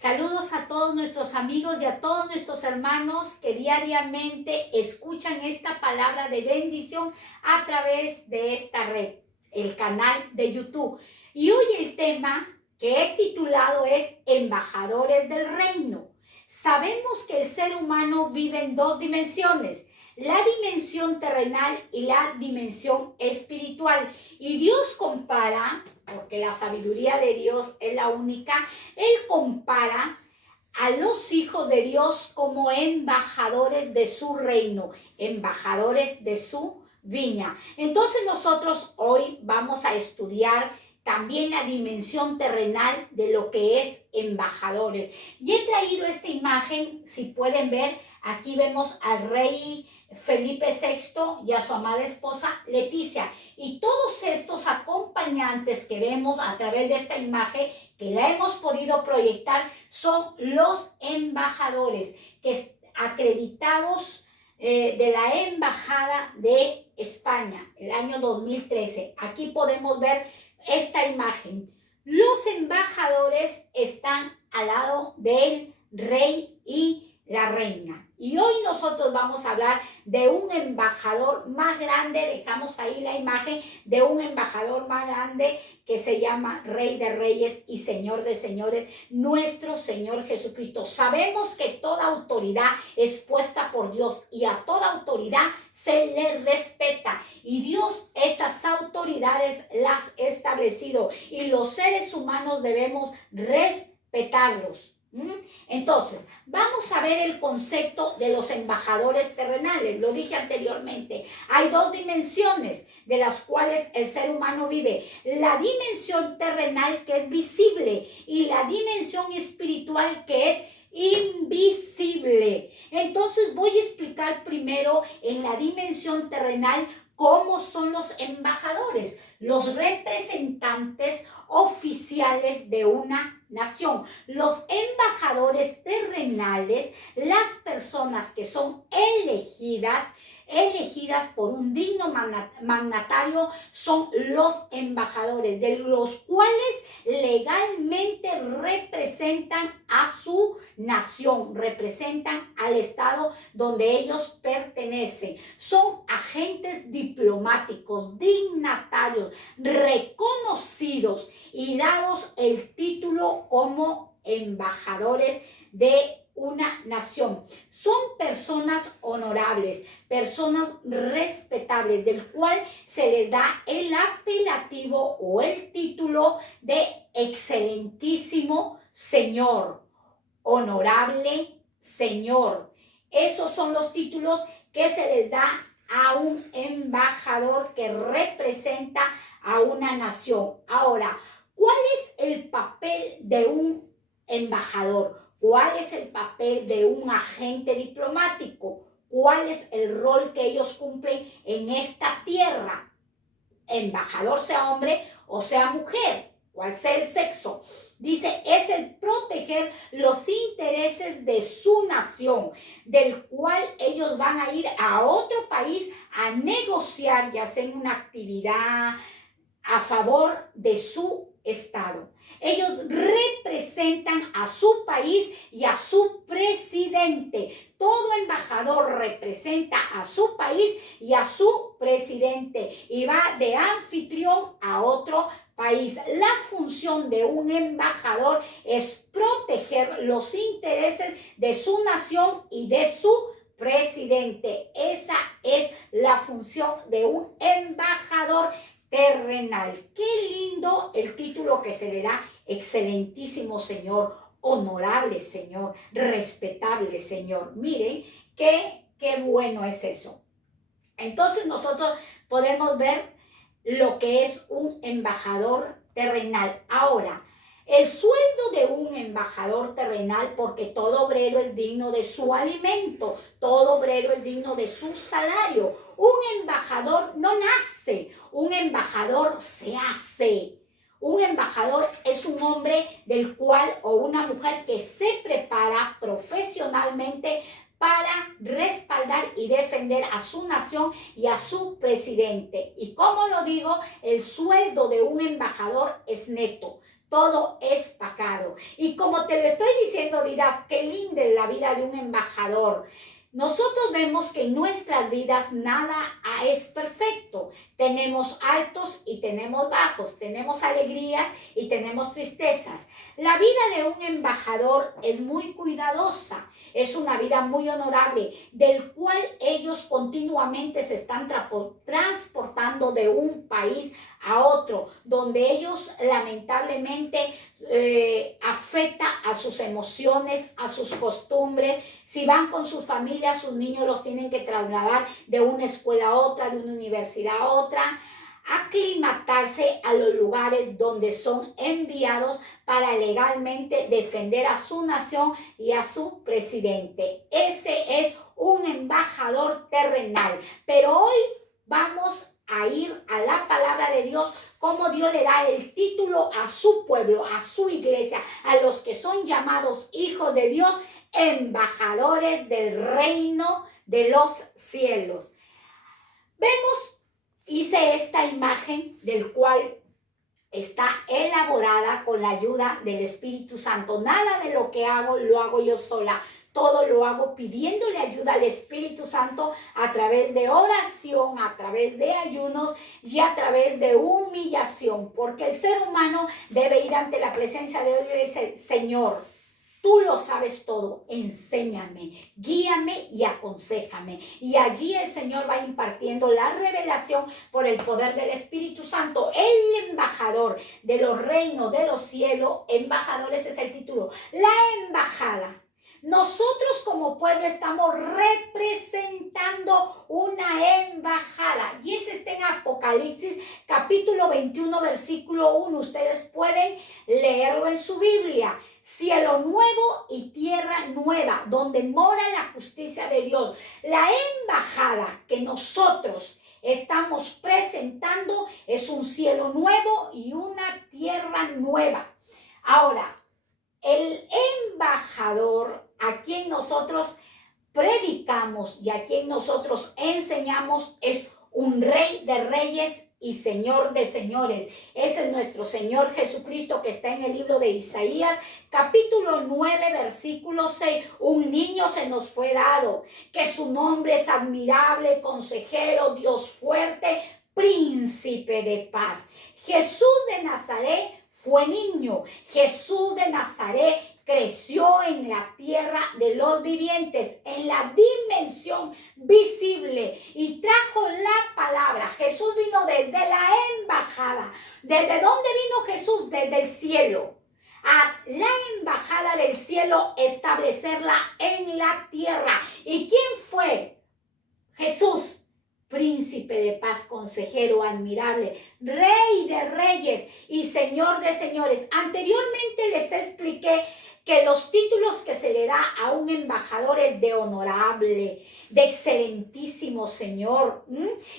Saludos a todos nuestros amigos y a todos nuestros hermanos que diariamente escuchan esta palabra de bendición a través de esta red, el canal de YouTube. Y hoy el tema que he titulado es Embajadores del Reino. Sabemos que el ser humano vive en dos dimensiones, la dimensión terrenal y la dimensión espiritual. Y Dios compara, porque la sabiduría de Dios es la única, Él compara a los hijos de Dios como embajadores de su reino, embajadores de su viña. Entonces nosotros hoy vamos a estudiar también la dimensión terrenal de lo que es embajadores. Y he traído esta imagen, si pueden ver, aquí vemos al rey Felipe VI y a su amada esposa Leticia. Y todos estos acompañantes que vemos a través de esta imagen, que la hemos podido proyectar, son los embajadores que acreditados de la Embajada de España, el año 2013. Aquí podemos ver esta imagen. Los embajadores están al lado del rey y la reina. Y hoy nosotros vamos a hablar de un embajador más grande, dejamos ahí la imagen de un embajador más grande que se llama Rey de Reyes y Señor de Señores, nuestro Señor Jesucristo. Sabemos que toda autoridad es puesta por Dios y a toda autoridad se le respeta. Y Dios estas autoridades las ha establecido y los seres humanos debemos respetarlos. Entonces, vamos a ver el concepto de los embajadores terrenales. Lo dije anteriormente. Hay dos dimensiones de las cuales el ser humano vive. La dimensión terrenal, que es visible, y la dimensión espiritual, que es invisible. Entonces voy a explicar primero en la dimensión terrenal cómo son los embajadores, los representantes oficiales de una nación. Los embajadores terrenales, las personas que son elegidas por un digno mandatario, son los embajadores, de los cuales legalmente representan a su nación, representan al estado donde ellos pertenecen. Son agentes diplomáticos, dignatarios, reconocidos y dados el título como embajadores de una nación. Son personas honorables, personas respetables, del cual se les da el apelativo o el título de excelentísimo señor, honorable señor. Esos son los títulos que se les da a un embajador que representa a una nación. Ahora, ¿cuál es el papel de un embajador? ¿Cuál es el papel de un agente diplomático? ¿Cuál es el rol que ellos cumplen en esta tierra? Embajador, sea hombre o sea mujer, cual sea el sexo. Dice, es el proteger los intereses de su nación, del cual ellos van a ir a otro país a negociar y hacer una actividad a favor de su estado. Ellos representan a su país y a su presidente. Todo embajador representa a su país y a su presidente y va de anfitrión a otro país. La función de un embajador es proteger los intereses de su nación y de su presidente. Esa es la función de un embajador terrenal. Qué lindo el título que se le da, excelentísimo señor, honorable señor, respetable señor. Miren qué bueno es eso. Entonces nosotros podemos ver lo que es un embajador terrenal. Ahora, el sueldo de un embajador terrenal, porque todo obrero es digno de su alimento, todo obrero es digno de su salario. Un embajador no nace, un embajador se hace. Un embajador es un hombre del cual o una mujer que se prepara profesionalmente para respaldar y defender a su nación y a su presidente. Y como lo digo, el sueldo de un embajador es neto. Todo es destacado. Y como te lo estoy diciendo, dirás, qué linda es la vida de un embajador. Nosotros vemos que en nuestras vidas nada es perfecto. Tenemos altos y tenemos bajos, tenemos alegrías y tenemos tristezas. La vida de un embajador es muy cuidadosa, es una vida muy honorable, del cual ellos continuamente se están transportando de un país a otro, donde ellos lamentablemente afecta a sus emociones, a sus costumbres. Si van con sus familias, sus niños los tienen que trasladar de una escuela a otra, de una universidad a otra, aclimatarse a los lugares donde son enviados para legalmente defender a su nación y a su presidente. Ese es un embajador terrenal. Pero hoy vamos a ir a la palabra de Dios, cómo Dios le da el título a su pueblo, a su iglesia, a los que son llamados hijos de Dios, embajadores del reino de los cielos. Hice esta imagen del cual está elaborada con la ayuda del Espíritu Santo. Nada de lo que hago lo hago yo sola. Todo lo hago pidiéndole ayuda al Espíritu Santo a través de oración, a través de ayunos y a través de humillación. Porque el ser humano debe ir ante la presencia de Dios y decir, Señor, tú lo sabes todo, enséñame, guíame y aconséjame. Y allí el Señor va impartiendo la revelación por el poder del Espíritu Santo. El embajador de los reinos de los cielos, embajadores es el título, la embajada. Nosotros como pueblo estamos representando una embajada y ese está en Apocalipsis capítulo 21 versículo 1. Ustedes pueden leerlo en su Biblia. Cielo nuevo y tierra nueva, donde mora la justicia de Dios. La embajada que nosotros estamos presentando es un cielo nuevo y una tierra nueva. Ahora, el embajador a quien nosotros predicamos y a quien nosotros enseñamos es un rey de reyes y Señor de señores. Ese es nuestro Señor Jesucristo que está en el libro de Isaías, capítulo 9, versículo 6. Un niño se nos fue dado, que su nombre es admirable, consejero, Dios fuerte, príncipe de paz. Jesús de Nazaret fue niño. Jesús de Nazaret creció en la tierra de los vivientes, en la dimensión visible y trajo la palabra. Jesús vino desde la embajada. ¿Desde dónde vino Jesús? Desde el cielo. A la embajada del cielo, establecerla en la tierra. ¿Y quién fue? Jesús. Príncipe de paz, consejero admirable, rey de reyes y señor de señores. Anteriormente les expliqué que los títulos que se le da a un embajador es de honorable, de excelentísimo señor.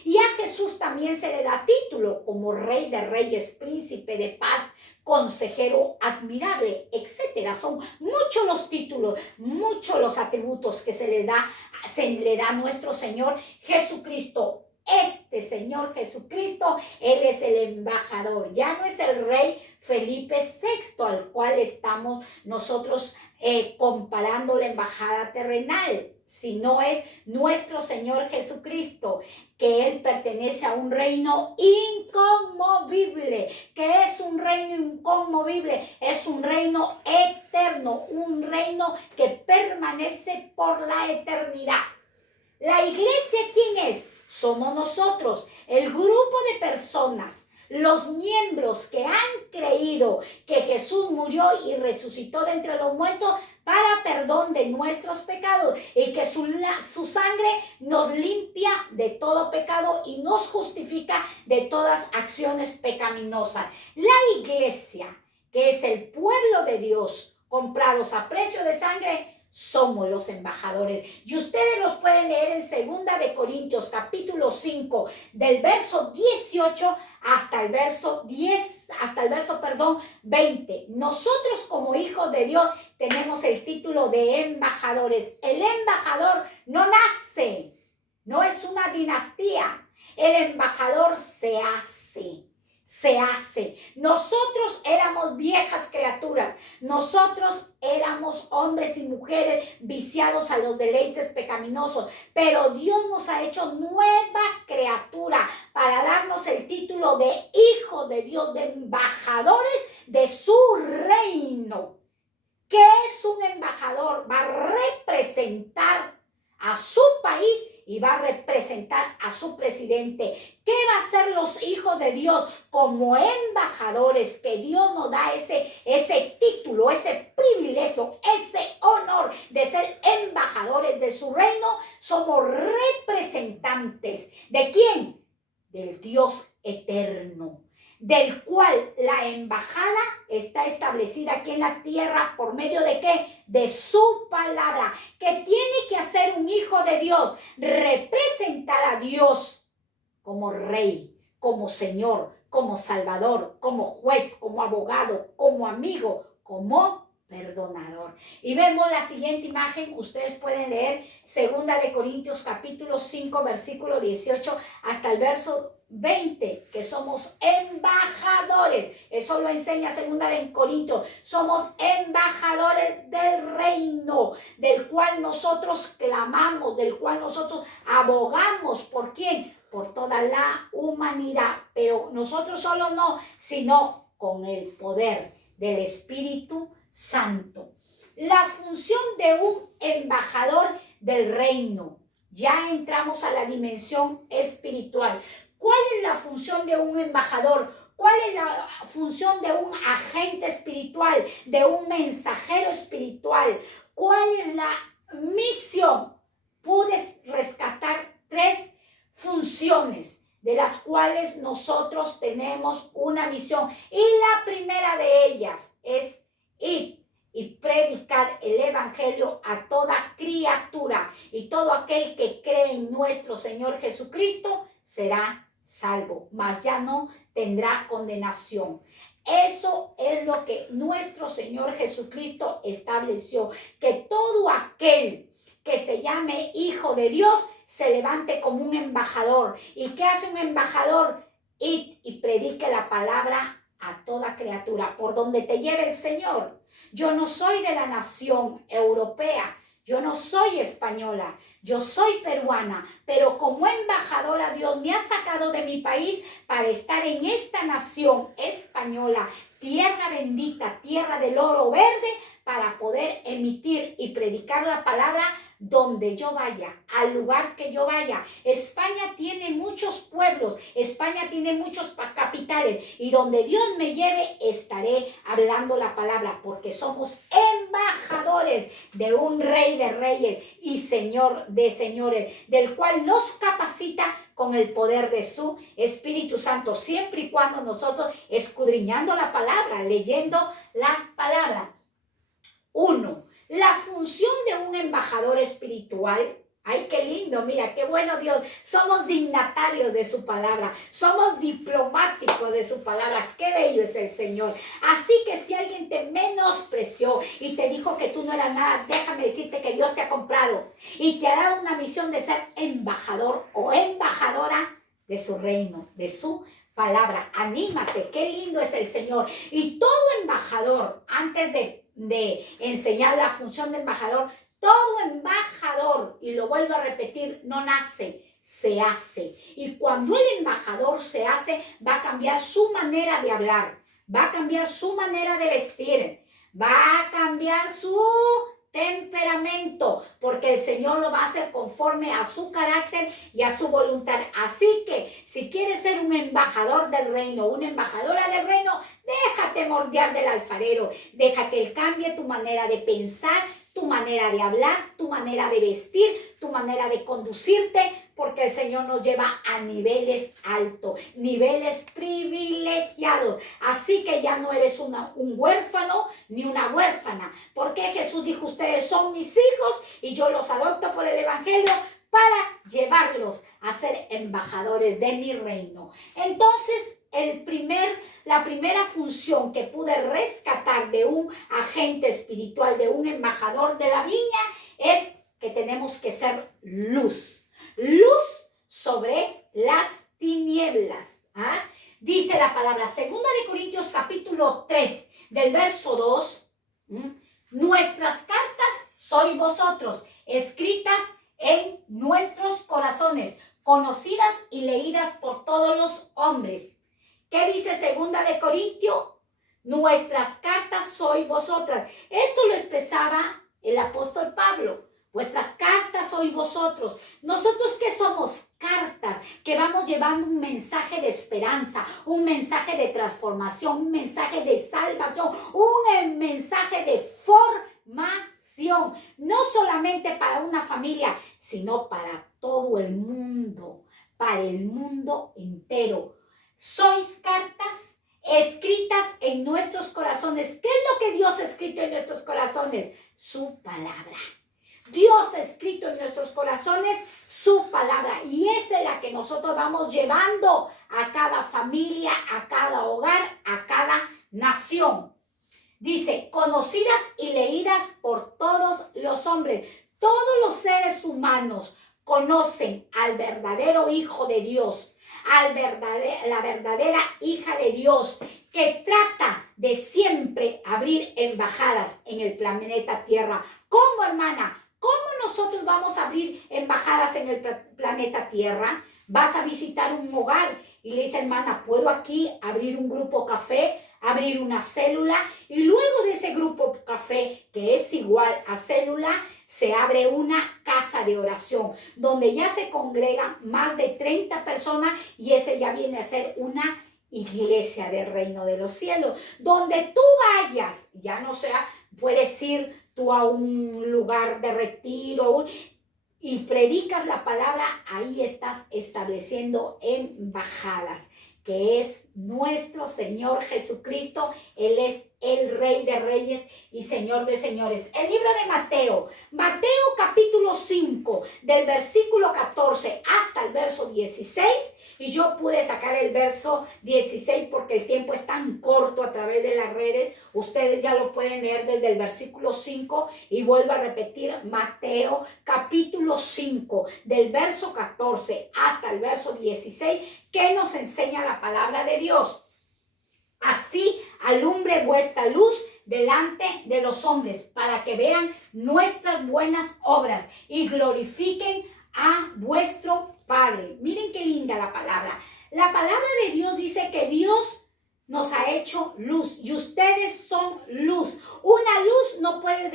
Y a Jesús también se le da título como rey de reyes, príncipe de paz, consejero admirable, etcétera. Son muchos los títulos, muchos los atributos que se le da a nuestro Señor Jesucristo. Este Señor Jesucristo, Él es el embajador, ya no es el rey Felipe VI al cual estamos nosotros comparando la embajada terrenal, sino es nuestro Señor Jesucristo, que Él pertenece a un reino inconmovible. ¿Qué es un reino inconmovible? Es un reino eterno, un reino que permanece por la eternidad. ¿La iglesia quién es? Somos nosotros, el grupo de personas, los miembros que han creído que Jesús murió y resucitó de entre los muertos para perdón de nuestros pecados y que su sangre nos limpia de todo pecado y nos justifica de todas acciones pecaminosas. La iglesia, que es el pueblo de Dios, comprados a precio de sangre, somos los embajadores. Y ustedes los pueden leer en 2 de Corintios capítulo 5 del verso 18 hasta el verso 20. Nosotros como hijos de Dios tenemos el título de embajadores. El embajador no nace, no es una dinastía. El embajador se hace. Nosotros éramos viejas criaturas. Nosotros éramos hombres y mujeres viciados a los deleites pecaminosos, pero Dios nos ha hecho nueva criatura para darnos el título de hijos de Dios, de embajadores de su reino. ¿Qué es un embajador? Va a representar a su país y va a representar a su presidente. ¿Qué va a hacer los hijos de Dios como embajadores? Que Dios nos da ese título, ese privilegio, ese honor de ser embajadores de su reino. Somos representantes. ¿De quién? Del Dios eterno, del cual la embajada está establecida aquí en la tierra por medio de ¿qué? De su palabra. ¿Qué tiene que hacer un hijo de Dios? Representar a Dios como rey, como Señor, como Salvador, como juez, como abogado, como amigo, como perdonador. Y vemos la siguiente imagen. Ustedes pueden leer 2 de Corintios capítulo 5 versículo 18 hasta el verso 20, que somos embajadores. Eso lo enseña 2 de Corintios. Somos embajadores del reino, del cual nosotros clamamos, del cual nosotros abogamos. ¿Por quién? Por toda la humanidad. Pero nosotros solo no, sino con el poder del Espíritu Santo. La función de un embajador del reino. Ya entramos a la dimensión espiritual. ¿Cuál es la función de un embajador? ¿Cuál es la función de un agente espiritual, de un mensajero espiritual? ¿Cuál es la misión? Pude rescatar 3 funciones de las cuales nosotros tenemos una misión. Y la primera de ellas es ir y predicar el evangelio a toda criatura, y todo aquel que cree en nuestro Señor Jesucristo será salvo, mas ya no tendrá condenación. Eso es lo que nuestro Señor Jesucristo estableció, que todo aquel que se llame hijo de Dios se levante como un embajador. ¿Y qué hace un embajador? Ir y predique la palabra a toda criatura, por donde te lleve el Señor. Yo no soy de la nación europea, yo no soy española, yo soy peruana, pero como embajadora Dios me ha sacado de mi país para estar en esta nación española, tierra bendita, tierra del oro verde, para poder emitir y predicar la palabra donde yo vaya, al lugar que yo vaya. España tiene muchos pueblos, España tiene muchos capitales, y donde Dios me lleve estaré hablando la palabra, porque somos embajadores de un Rey de reyes y Señor de señores, del cual nos capacita con el poder de su Espíritu Santo, siempre y cuando nosotros escudriñando la palabra, leyendo la palabra. 1. La función de un embajador espiritual. ¡Ay, qué lindo! Mira, qué bueno Dios. Somos dignatarios de su palabra. Somos diplomáticos de su palabra. ¡Qué bello es el Señor! Así que si alguien te menospreció y te dijo que tú no eras nada, déjame decirte que Dios te ha comprado y te ha dado una misión de ser embajador o embajadora de su reino, de su palabra. Anímate, qué lindo es el Señor. Y todo embajador, antes de enseñar la función de embajador, todo embajador, y lo vuelvo a repetir, no nace, se hace. Y cuando el embajador se hace, va a cambiar su manera de hablar, va a cambiar su manera de vestir, va a cambiar su temperamento, porque el Señor lo va a hacer conforme a su carácter y a su voluntad. Así que si quieres ser un embajador del reino, una embajadora del reino, déjate moldear del alfarero, deja que Él cambie tu manera de pensar, tu manera de hablar, tu manera de vestir, tu manera de conducirte, porque el Señor nos lleva a niveles altos, niveles privilegiados. Así que ya no eres un huérfano ni una huérfana, porque Jesús dijo, ustedes son mis hijos y yo los adopto por el evangelio para llevarlos a ser embajadores de mi reino. Entonces, la primera función que pude rescatar de un agente espiritual, de un embajador de la viña, es que tenemos que ser luz. Luz sobre las tinieblas. ¿Ah? Dice la palabra, 2 de Corintios capítulo 3, del verso 2, ¿Mm? Nuestras cartas sois vosotros, escritas en nuestros corazones, conocidas y leídas por todos los hombres. ¿Qué dice 2 Corintios? Nuestras cartas sois vosotras. Esto lo expresaba el apóstol Pablo. Vuestras cartas sois vosotros. ¿Nosotros qué somos? Cartas que vamos llevando un mensaje de esperanza, un mensaje de transformación, un mensaje de salvación, un mensaje de formación. No solamente para una familia, sino para todo el mundo, para el mundo entero. Sois cartas escritas en nuestros corazones. ¿Qué es lo que Dios ha escrito en nuestros corazones? Su palabra. Dios ha escrito en nuestros corazones su palabra y esa es la que nosotros vamos llevando a cada familia, a cada hogar, a cada nación. Dice, conocidas y leídas por todos los hombres. Todos los seres humanos conocen al verdadero Hijo de Dios, la verdadera hija de Dios, que trata de siempre abrir embajadas en el planeta Tierra. ¿Cómo, hermana? ¿Cómo nosotros vamos a abrir embajadas en el planeta Tierra? Vas a visitar un hogar y le dice, hermana, ¿puedo aquí abrir un grupo café? Abrir una célula y luego de ese grupo café que es igual a célula, se abre una casa de oración donde ya se congregan más de 30 personas y ese ya viene a ser una iglesia del reino de los cielos, donde tú vayas, ya no sea, puedes ir tú a un lugar de retiro y predicas la palabra, ahí estás estableciendo embajadas, que es nuestro Señor Jesucristo. Él es el Rey de Reyes y Señor de Señores. El libro de Mateo capítulo 5, del versículo 14 hasta el verso 16, y yo pude sacar el verso 16 porque el tiempo es tan corto a través de las redes. Ustedes ya lo pueden leer desde el versículo 5 y vuelvo a repetir, Mateo capítulo 5, del verso 14 hasta el verso 16, que nos enseña la palabra de Dios. Así alumbre vuestra luz delante de los hombres, para que vean nuestras buenas obras y glorifiquen a vuestro Padre. Miren qué linda la palabra. La palabra de Dios dice que Dios nos ha hecho luz y ustedes son luz. Una luz no puedes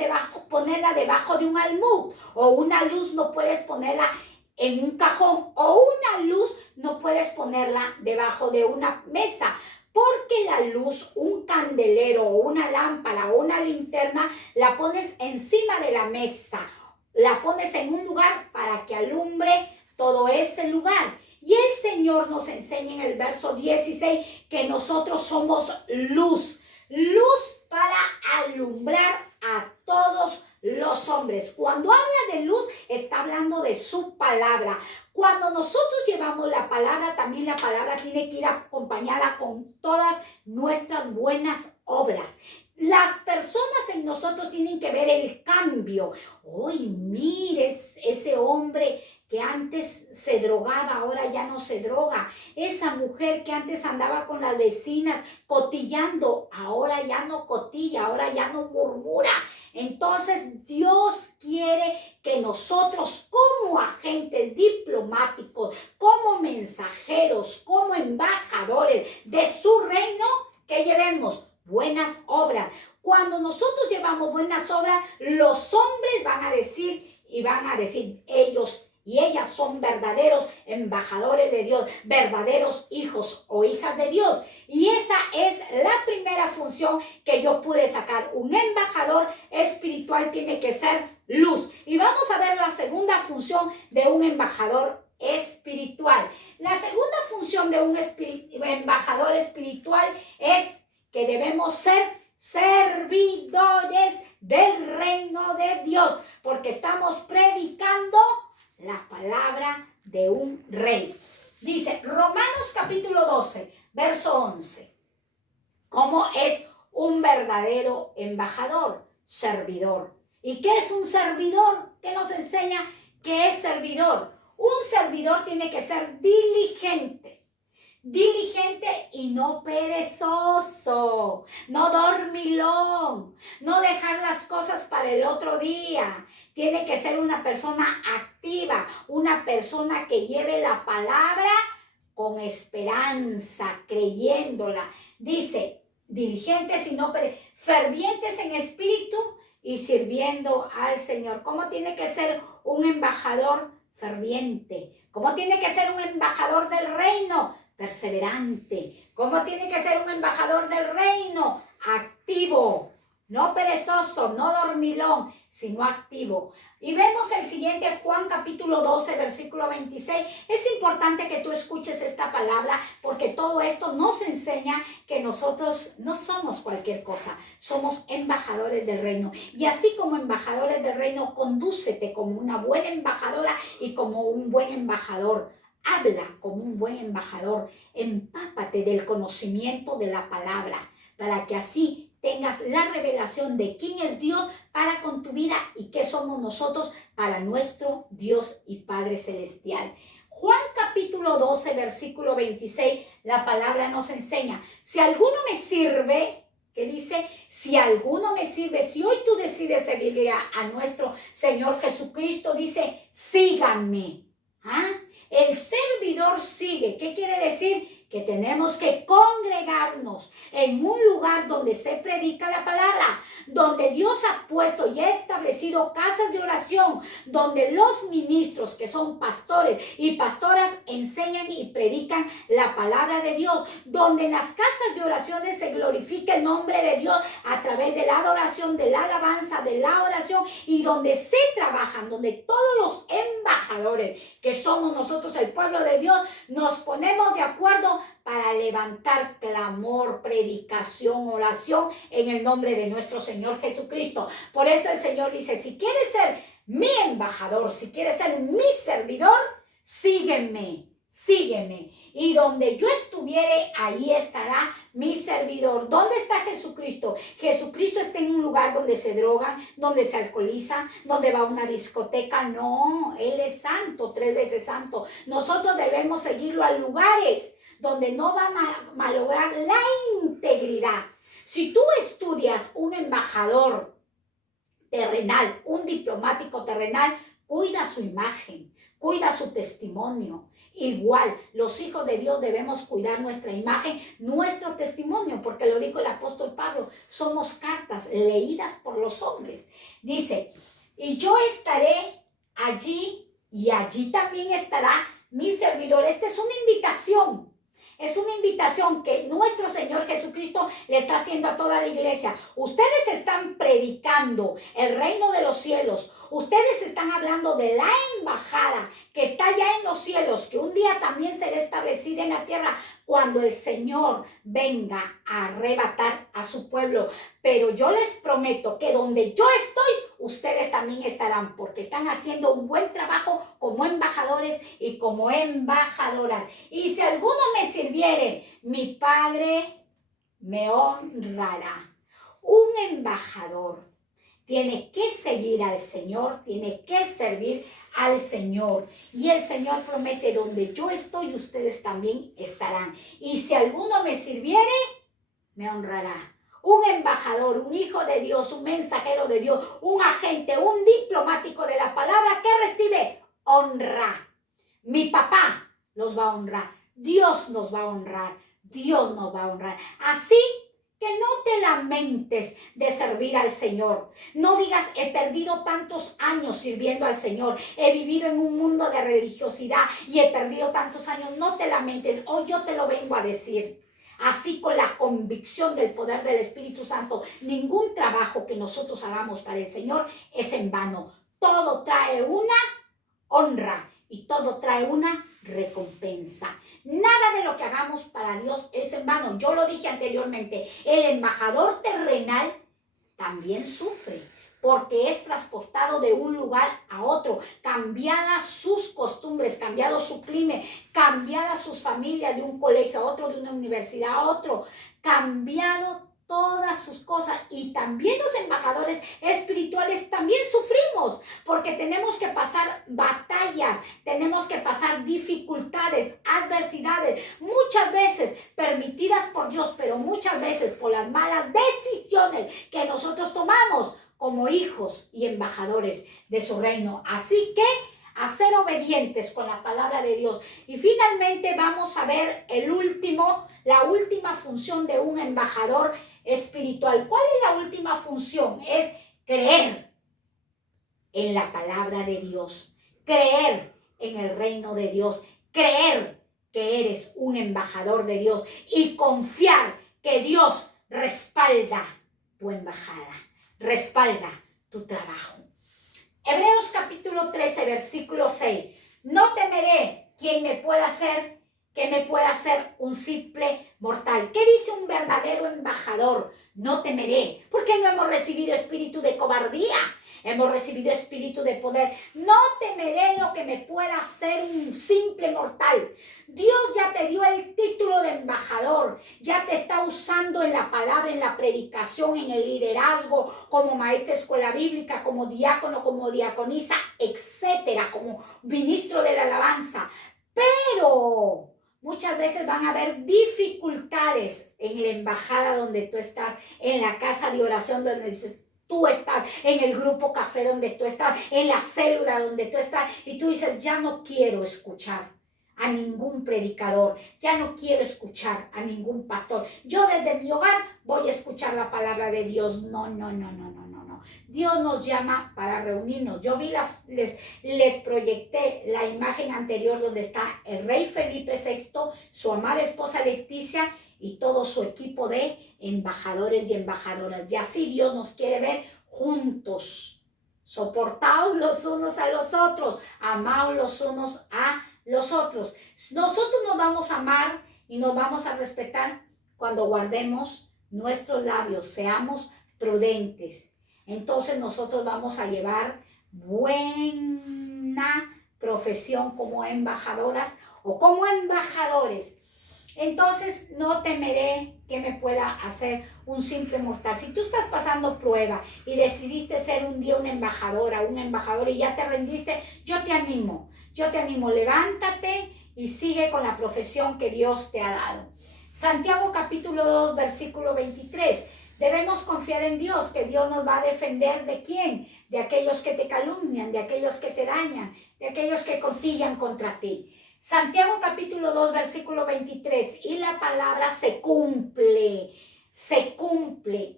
ponerla debajo de un almud, o una luz no puedes ponerla en un cajón, o una luz no puedes ponerla debajo de una mesa. Porque la luz, un candelero o una lámpara o una linterna, la pones encima de la mesa, la pones en un lugar para que alumbre todo ese lugar. Y el Señor nos enseña en el verso 16 que nosotros somos luz, luz para alumbrar a todos los hombres. Cuando habla de luz, está hablando de su palabra. Cuando nosotros llevamos la palabra, también la palabra tiene que ir acompañada con todas nuestras buenas obras. Las personas en nosotros tienen que ver el cambio. ¡Uy, mires ese hombre que antes se drogaba, ahora ya no se droga! Esa mujer que antes andaba con las vecinas cotillando, ahora ya no cotilla, ahora ya no murmura. Entonces Dios quiere que nosotros, como agentes diplomáticos, como mensajeros, como embajadores de su reino, que llevemos buenas obras. Cuando nosotros llevamos buenas obras, los hombres van a decir ellos y ellas son verdaderos embajadores de Dios, verdaderos hijos o hijas de Dios. Y esa es la primera función que yo pude sacar. Un embajador espiritual tiene que ser luz. Y vamos a ver la segunda función de un embajador espiritual. La segunda función de un embajador espiritual es que debemos ser servidores del reino de Dios, porque estamos predicando la palabra de un rey. Dice Romanos capítulo 12, verso 11. ¿Cómo es un verdadero embajador? Servidor. ¿Y qué es un servidor? ¿Qué nos enseña qué es servidor? Un servidor tiene que ser diligente. diligente y no perezoso, no dormilón, no dejar las cosas para el otro día. Tiene que ser una persona activa, una persona que lleve la palabra con esperanza, creyéndola. Dice, diligentes y no fervientes en espíritu y sirviendo al Señor. ¿Cómo tiene que ser un embajador ferviente? ¿Cómo tiene que ser un embajador del reino? Perseverante. ¿Cómo tiene que ser un embajador del reino? Activo. No perezoso, no dormilón, sino activo. Y vemos el siguiente, Juan capítulo 12, versículo 26. Es importante que tú escuches esta palabra porque todo esto nos enseña que nosotros no somos cualquier cosa. Somos embajadores del reino. Y así como embajadores del reino, condúcete como una buena embajadora y como un buen embajador. Habla como un buen embajador. Empápate del conocimiento de la palabra para que así tengas la revelación de quién es Dios para con tu vida y qué somos nosotros para nuestro Dios y Padre Celestial. Juan capítulo 12, versículo 26, la palabra nos enseña, si alguno me sirve, que dice, si alguno me sirve, si hoy tú decides servirle a nuestro Señor Jesucristo, dice, síganme. ¿Ah? El servidor sigue. ¿Qué quiere decir? Que tenemos que congregarnos en un lugar donde se predica la palabra, donde Dios ha puesto y ha establecido casas de oración, donde los ministros que son pastores y pastoras enseñan y predican la palabra de Dios, donde en las casas de oraciones se glorifica el nombre de Dios a través de la adoración, de la alabanza, de la oración y donde se trabajan, donde todos los embajadores que somos nosotros, el pueblo de Dios, nos ponemos de acuerdo para levantar clamor, predicación, oración en el nombre de nuestro Señor Jesucristo. Por eso el Señor dice, si quieres ser mi embajador, si quieres ser mi servidor, sígueme, sígueme. Y donde yo estuviere, ahí estará mi servidor. ¿Dónde está Jesucristo? Jesucristo está en un lugar donde se drogan, donde se alcoholiza, donde va a una discoteca. No, Él es santo, 3 veces santo. Nosotros debemos seguirlo a lugares donde no va a malograr la integridad. Si tú estudias un embajador terrenal, un diplomático terrenal, cuida su imagen, cuida su testimonio. Igual, los hijos de Dios debemos cuidar nuestra imagen, nuestro testimonio, porque lo dijo el apóstol Pablo, somos cartas leídas por los hombres. Dice, y yo estaré allí y allí también estará mi servidor. Esta es una invitación. Es una invitación que nuestro Señor Jesucristo le está haciendo a toda la iglesia. Ustedes están predicando el reino de los cielos. Ustedes están hablando de la embajada que está ya en los cielos, que un día también será establecida en la tierra cuando el Señor venga a arrebatar a su pueblo. Pero yo les prometo que donde yo estoy, ustedes también estarán, porque están haciendo un buen trabajo como embajadores y como embajadoras. Y si alguno me sirviere, mi Padre me honrará. Un embajador tiene que seguir al Señor, tiene que servir al Señor. Y el Señor promete, donde yo estoy, ustedes también estarán. Y si alguno me sirviere, me honrará. Un embajador, un hijo de Dios, un mensajero de Dios, un agente, un diplomático de la palabra, ¿qué recibe? Honra. Mi papá los va a honrar. Dios nos va a honrar. Dios nos va a honrar. Así que no te lamentes de servir al Señor. No digas, he perdido tantos años sirviendo al Señor. He vivido en un mundo de religiosidad y he perdido tantos años. No te lamentes. Hoy yo te lo vengo a decir. Así con la convicción del poder del Espíritu Santo. Ningún trabajo que nosotros hagamos para el Señor es en vano. Todo trae una honra y todo trae una recompensa. Nada de lo que hagamos para Dios es en vano. Yo lo dije anteriormente, el embajador terrenal también sufre porque es transportado de un lugar a otro, cambiadas sus costumbres, cambiado su clima, cambiadas sus familias de un colegio a otro, de una universidad a otro, cambiado todas sus cosas. Y también los embajadores espirituales también sufrimos porque tenemos que pasar batallas, tenemos que pasar dificultades, adversidades, muchas veces permitidas por Dios, pero muchas veces por las malas decisiones que nosotros tomamos como hijos y embajadores de su reino. Así que a ser obedientes con la palabra de Dios. Y finalmente vamos a ver la última función de un embajador espiritual. ¿Cuál es la última función? Es creer en la palabra de Dios, creer en el reino de Dios, creer que eres un embajador de Dios y confiar que Dios respalda tu embajada, respalda tu trabajo. Hebreos capítulo 13, versículo 6. No temeré quien me pueda hacer, que me pueda hacer un simple mortal. ¿Qué dice un verdadero embajador? No temeré, porque no hemos recibido espíritu de cobardía, hemos recibido espíritu de poder. No temeré lo que me pueda hacer un simple mortal. Dios ya te dio el título de embajador, ya te está usando en la palabra, en la predicación, en el liderazgo, como maestra de escuela bíblica, como diácono, como diaconisa, etcétera, como ministro de la alabanza. Pero muchas veces van a haber dificultades en la embajada donde tú estás, en la casa de oración donde tú estás, en el grupo café donde tú estás, en la célula donde tú estás, y tú dices, ya no quiero escuchar a ningún predicador, ya no quiero escuchar a ningún pastor. Yo desde mi hogar voy a escuchar la palabra de Dios. No. Dios nos llama para reunirnos. Yo les proyecté la imagen anterior donde está el rey Felipe VI, su amada esposa Leticia y todo su equipo de embajadores y embajadoras. Y así Dios nos quiere ver juntos, soportados los unos a los otros, amados los unos a los otros. Nosotros nos vamos a amar y nos vamos a respetar cuando guardemos nuestros labios, seamos prudentes. Entonces nosotros vamos a llevar buena profesión como embajadoras o como embajadores. Entonces no temeré que me pueda hacer un simple mortal. Si tú estás pasando prueba y decidiste ser un día una embajadora, un embajador y ya te rendiste, yo te animo, levántate y sigue con la profesión que Dios te ha dado. Santiago capítulo 2, versículo 23. Debemos confiar en Dios, que Dios nos va a defender ¿de quién? De aquellos que te calumnian, de aquellos que te dañan, de aquellos que contillan contra ti. Santiago capítulo 2, versículo 23, y la palabra se cumple,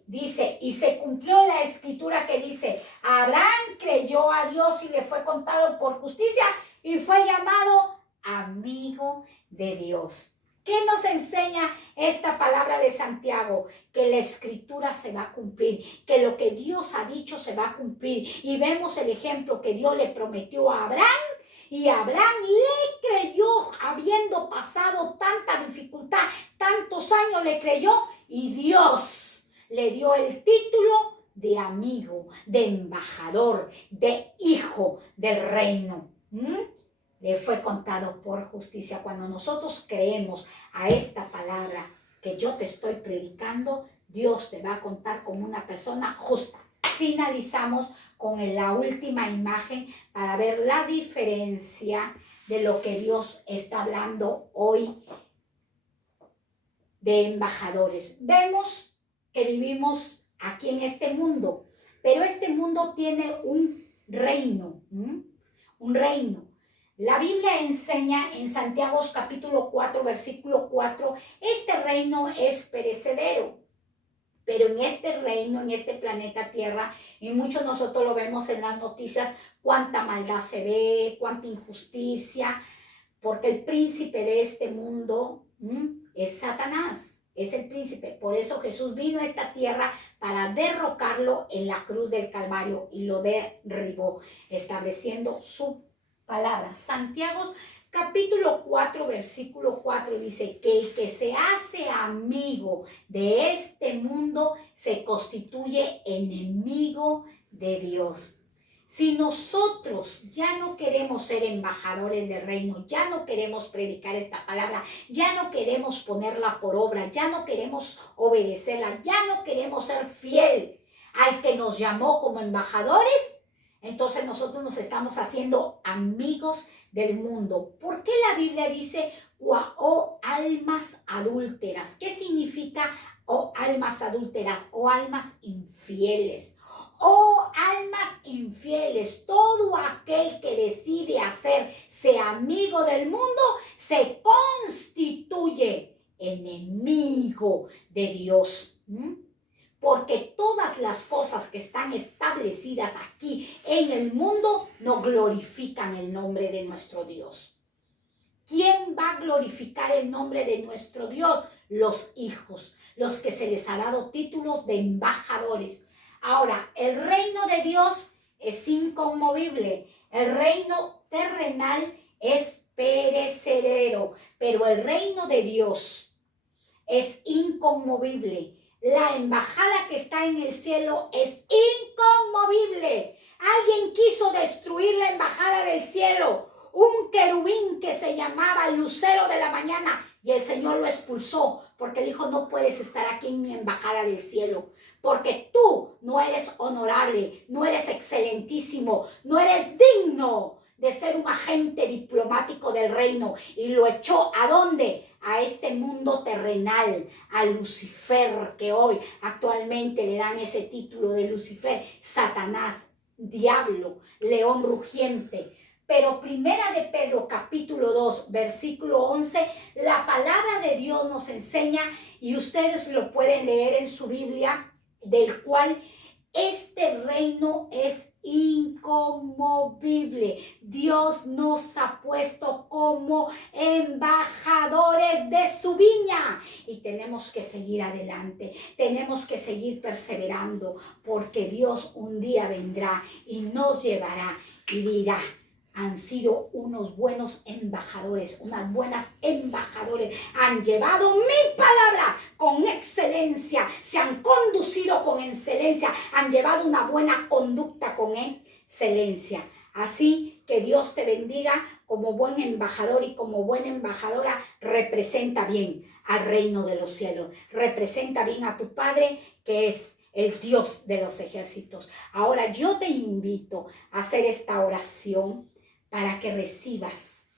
dice, y se cumplió la escritura que dice, Abraham creyó a Dios y le fue contado por justicia y fue llamado amigo de Dios. ¿Qué nos enseña esta palabra de Santiago? Que la escritura se va a cumplir, que lo que Dios ha dicho se va a cumplir. Y vemos el ejemplo que Dios le prometió a Abraham, y Abraham le creyó, habiendo pasado tanta dificultad, tantos años le creyó, y Dios le dio el título de amigo, de embajador, de hijo del reino. Le fue contado por justicia. Cuando nosotros creemos a esta palabra que yo te estoy predicando, Dios te va a contar como una persona justa. Finalizamos con la última imagen para ver la diferencia de lo que Dios está hablando hoy de embajadores. Vemos que vivimos aquí en este mundo, pero este mundo tiene un reino, un reino. La Biblia enseña en Santiago capítulo 4, versículo 4, este reino es perecedero, pero en este reino, en este planeta Tierra, y muchos nosotros lo vemos en las noticias, cuánta maldad se ve, cuánta injusticia, porque el príncipe de este mundo es Satanás, es el príncipe. Por eso Jesús vino a esta tierra para derrocarlo en la cruz del Calvario y lo derribó, estableciendo su palabra. Santiago capítulo 4, versículo 4 dice que el que se hace amigo de este mundo se constituye enemigo de Dios. Si nosotros ya no queremos ser embajadores del reino, ya no queremos predicar esta palabra, ya no queremos ponerla por obra, ya no queremos obedecerla, ya no queremos ser fiel al que nos llamó como embajadores, Entonces nosotros nos estamos haciendo amigos del mundo. ¿Por qué la Biblia dice, oh almas adúlteras? ¿Qué significa oh almas adúlteras o almas infieles? Oh almas infieles, todo aquel que decide hacerse amigo del mundo se constituye enemigo de Dios. Porque todas las cosas que están establecidas aquí en el mundo no glorifican el nombre de nuestro Dios. ¿Quién va a glorificar el nombre de nuestro Dios? Los hijos, los que se les ha dado títulos de embajadores. Ahora, el reino de Dios es inconmovible. El reino terrenal es perecedero, pero el reino de Dios es inconmovible. La embajada que está en el cielo es inconmovible. Alguien quiso destruir la embajada del cielo, un querubín que se llamaba el lucero de la mañana, y el Señor lo expulsó porque dijo, no puedes estar aquí en mi embajada del cielo, porque tú no eres honorable, no eres excelentísimo, no eres digno de ser un agente diplomático del reino. Y lo echó ¿a dónde? A este mundo terrenal, a Lucifer, que hoy actualmente le dan ese título de Lucifer, Satanás, diablo, león rugiente. Pero primera de Pedro capítulo 2 versículo 11, la palabra de Dios nos enseña, y ustedes lo pueden leer en su Biblia, del cual este reino es inconmovible. Dios nos ha puesto como embajadores de su viña y tenemos que seguir adelante, tenemos que seguir perseverando, porque Dios un día vendrá y nos llevará y dirá, han sido unos buenos embajadores, unas buenas embajadores, han llevado mi palabra con excelencia, se han conducido con excelencia, han llevado una buena conducta con excelencia. Así que Dios te bendiga como buen embajador y como buena embajadora. Representa bien al reino de los cielos, representa bien a tu Padre, que es el Dios de los ejércitos. Ahora yo te invito a hacer esta oración para que recibas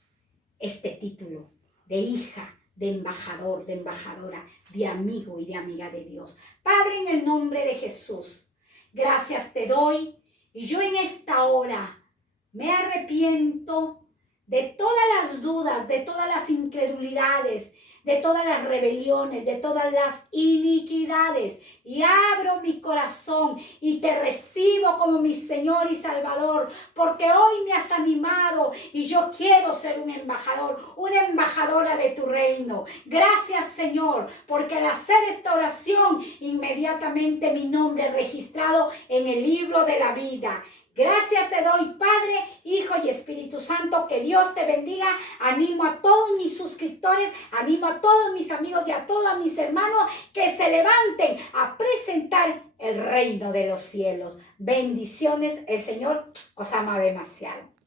este título de hija, de embajador, de embajadora, de amigo y de amiga de Dios. Padre, en el nombre de Jesús, gracias te doy, y yo en esta hora me arrepiento de todas las dudas, de todas las incredulidades, de todas las rebeliones, de todas las iniquidades, y abro mi corazón y te recibo como mi Señor y Salvador, porque hoy me has animado y yo quiero ser un embajador, una embajadora de tu reino. Gracias, Señor, porque al hacer esta oración, inmediatamente mi nombre es registrado en el libro de la vida. Gracias te doy, Padre, Hijo y Espíritu Santo. Que Dios te bendiga. Animo a todos mis suscriptores, animo a todos mis amigos y a todos mis hermanos que se levanten a presentar el reino de los cielos. Bendiciones. El Señor os ama demasiado.